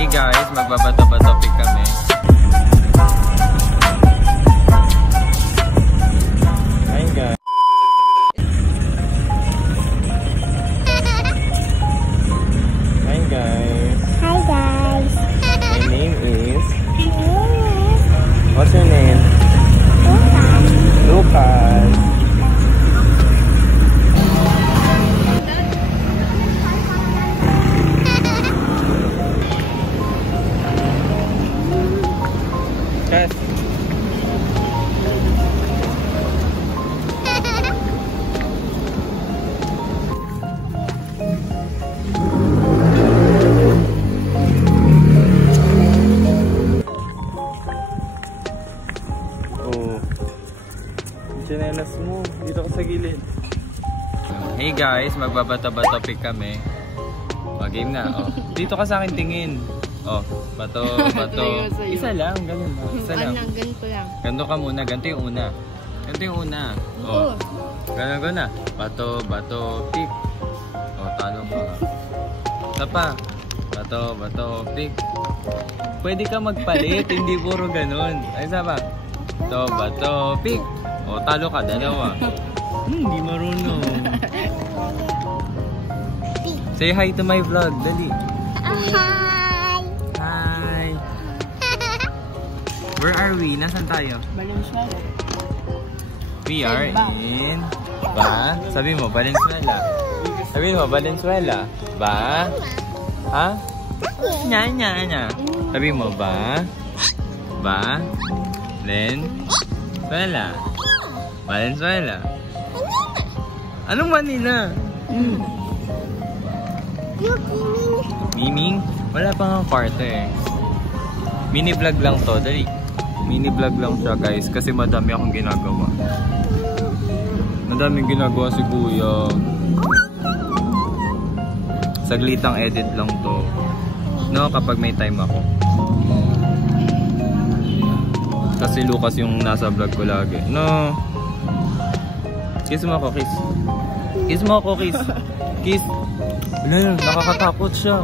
Hey guys, magbabato-topic kami. Hi guys. Hi guys. Hi guys. My name is... What's your name? Lucas. Yes. Oh. Chinelas mo. Dito ka sa gilid. Hey guys, magbabato-topic kami. Mag-game na. Oh. Dito ka sa akin tingin. Oh, bato. Isa lang, ganun lang. Isa lang. Ganito lang. Ganto ka muna, ganto yung una. Ganto yung una. Oh. Ganun na. Bato, pick. Oh, talo ka. Isa pa. Bato, pick. Pwede ka magpalit, hindi puro ganun. Ay, isa pa. Bato, pick. Oh, talo ka, dalawa. Hindi marunong. Say hi to my vlog, dali. Hi. Where are we? Nasaan tayo? Valenzuela. We are in... Ba? Sabi mo, Valenzuela. Sabi mo, Valenzuela. Ba? Ha? Nya. Sabi mo, ba? Ba? Valenzuela. Valenzuela. Anong Manila? Miming? Wala pa nga kwarto eh. Mini vlog lang to, dali. Mini vlog lang siya guys kasi madami akong ginagawa. Madaming ginagawa si Kuya. Saglitang edit lang to. No, kapag may time ako. Kasi Lucas yung nasa vlog ko lagi. No. Kiss mo ako, kiss. Kiss mo ako, kiss. Kiss. Wala, nakakatakot siya.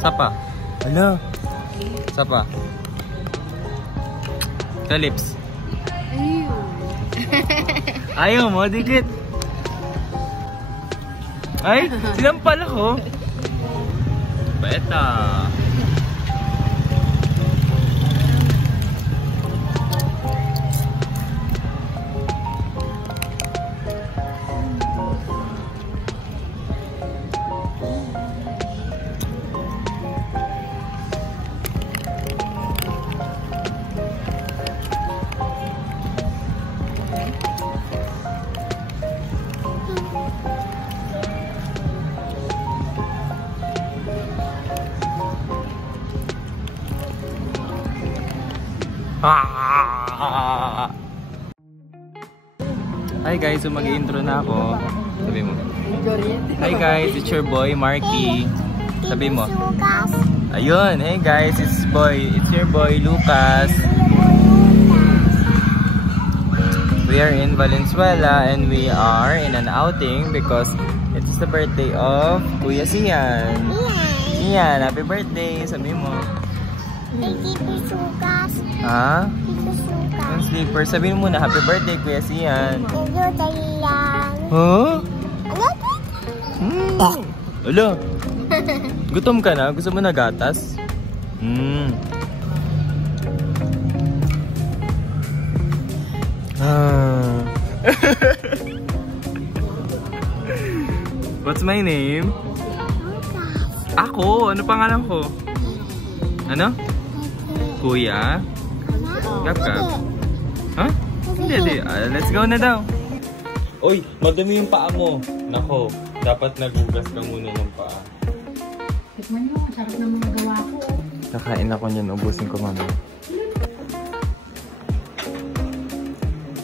Sapa. Wala. Sapa. Sa lips. Ayaw mo, dikit. Ay, sinampal ako. Beta. Hi guys, so mag-intro na ako. Sabi mo. Hi guys, it's your boy Marky. Sabi mo. Ayun, hey guys, it's your boy Lucas. We are in Valenzuela and we are in an outing because it is the birthday of Kuya Sian. Sian, happy birthday, sabi mo. Ha? Yung sleeper. Sabihin mo na, happy birthday, Kuya Sian. Huh? Alo. Gutom ka na? Gusto mo na gatas? What's my name? Ako? Ano pangalan ko? Ano? Kuya? Gap-gap? Ha? Hindi. Let's go na daw. Uy, madami yung paa mo. Nako, dapat nagugas ka muna ng paa. Tikman mo, sarap ng mga gawa ko. Nakain ako niyan, ubusin ko mama.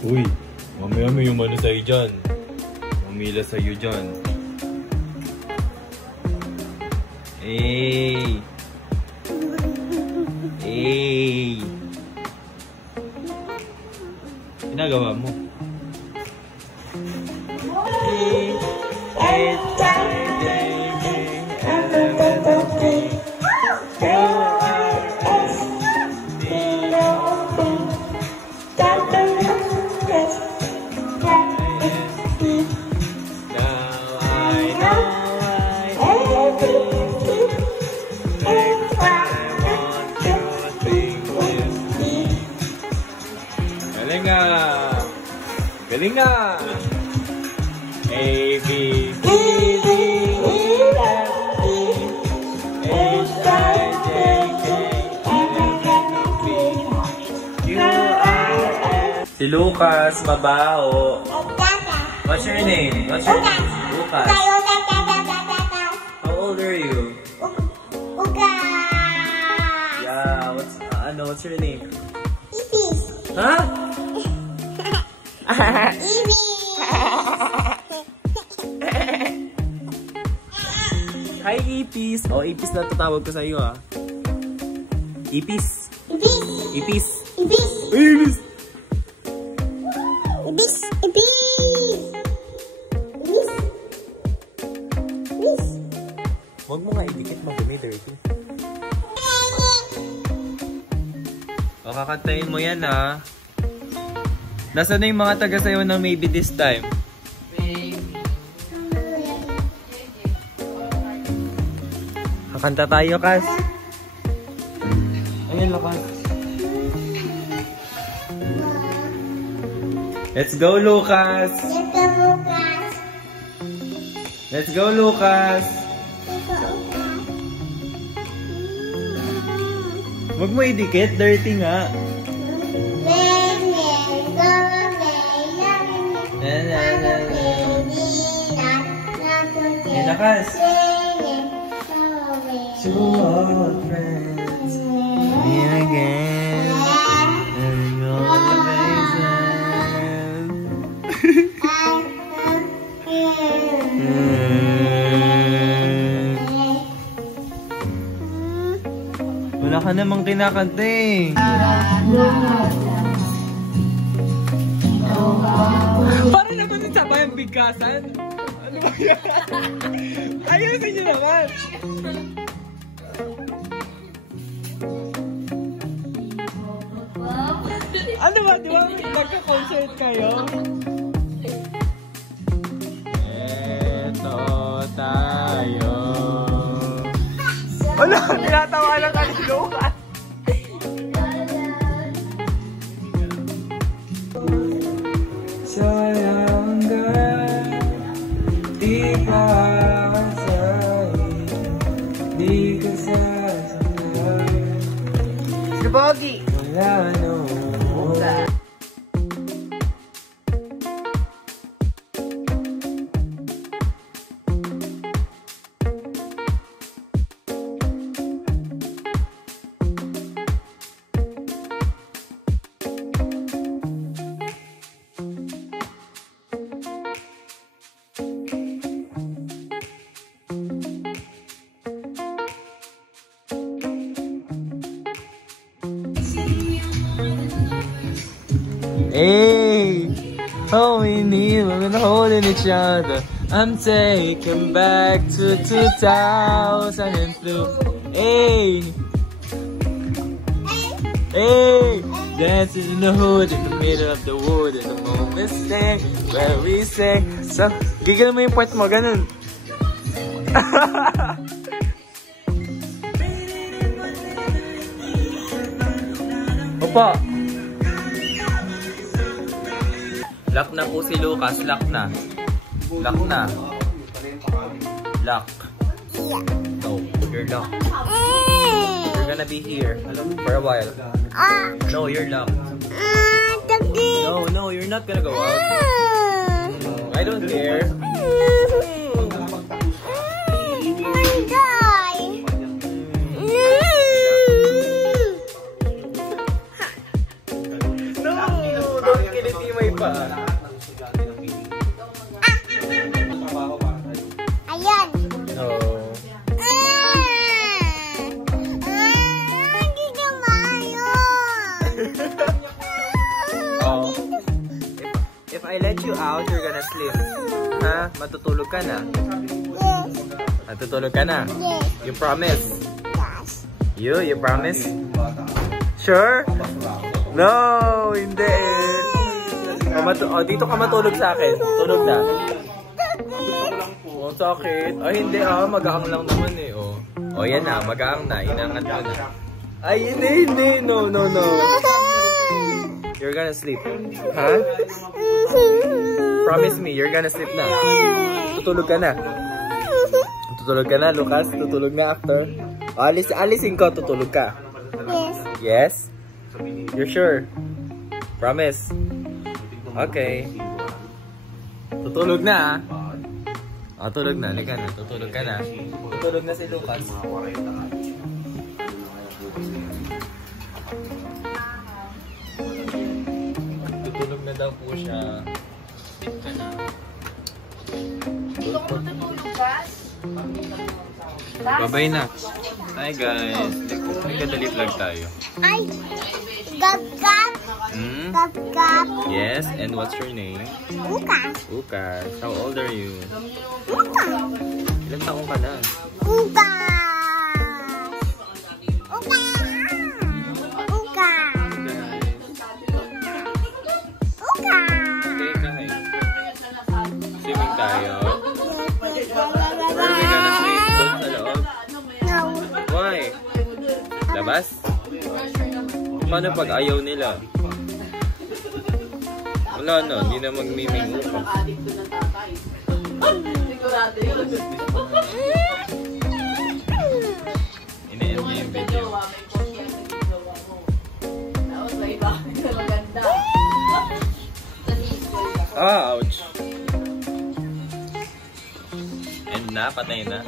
Uy, mamaya may umano sa'yo dyan. Mamila sa'yo dyan. Hey! Hey! Ginagawa mo? Hey! Galing na! A, B, C, D, E, F, G, H, I, J, K, L, M, N, P, Q, R, S. Si Lucas, mabaho. What's your name? What's your name? Lucas. How old are you? Yeah, what's your name? Huh? Hi, Ipis! Oh, Ipis na tatawag ko sa iyo, ah. Ipis! Ipis! Ipis! Huwag mo nga idikit, madumi, dirty. O, kakantayin mo yan, ha? Nasaan na yung mga taga-sayo ng Maybe This Time? Kakanta tayo, Kas. Ayun, Lucas. Let's go, Lucas! Let's go, Lucas! Huwag mo idikit, dirty nga. Lakas. To all friends, me again, and all the faces. Wala ka namang kinakanta eh. Parang naman yung sabay ang bigkasan. Ano ba yan? Ayusin nyo naman! Ano ba? Di ba magka-concert kayo? Eto tayo. Ano? Tinatawa lang ka ni Lucas. Bogi. Wala no. Hey, oh we need, we're holding each other. I'm taken back to 2002. Hey, hey, dancing in the hood, in the middle of the wood, in the moment stay where we say. So, gigil mo yung part mo, ganun. Opa. Lock na po si Lucas. Lock na. Lock na. Lock. No, you're locked. You're gonna be here for a while. No, you're locked. No, you're not gonna go out. I don't care. No, don't kill it, Timay pa. Ayan. No. Hindi naman yun. Oh. If I let you out, you're gonna sleep. Ha? Matutulog ka na? Yes. Matutulog ka na? Yes. You promise? Yes. You promise? Sure? No, hindi. Dito ka matulog sa akin. Tulog na. Oh, sakit. Ay, hindi mag-aang lang naman eh. Oh, yan na. Mag-aang na. Inangat mo na. Ay, hindi. No. You're gonna sleep. Huh? Promise me, you're gonna sleep na. Tutulog ka na. Tutulog ka na, Lucas. Tutulog na after. Alisin ko, tutulog ka. Yes. Yes? You're sure? Promise? Okay. Tutulog na, ah. Tulog na. Halika na. Tutulog ka na. Tutulog na si Lucas. Tutulog na daw po siya. Sleep ka na. Bye-bye na. Hi guys. Nagkadali vlog tayo. Ay, gab. Hmm? Gab. Yes, and what's your name? Ukas. Ukas. How old are you? Ukas. Ilang taong ka na? Ukas. Ukas. Ukas. Ukas. Okay, kahit. Swimming tayo. Where are we gonna sleep? Doon sa loob? No. Why? Labas? Paano pag ayaw nila? Wala na, hindi na magmiming upa. Ini-end niya yung video. Ah, ouch. End na, patay na.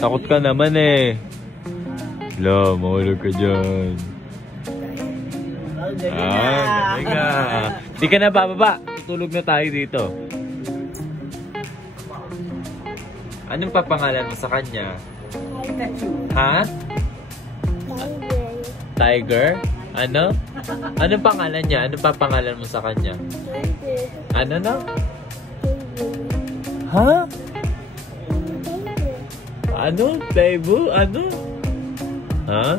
Takot ka naman eh. Lo, mahulog ka dyan. Galing nga. Hindi ka na bababa. Tutulog na tayo dito. Anong papangalan mo sa kanya? Ha? Tiger? Ano? Anong pangalan niya? Anong papangalan mo sa kanya? Ano na? Ha? Ano? Playbo? Ano? Ha?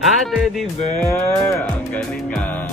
Ah, teddy bear! Ang galing nga.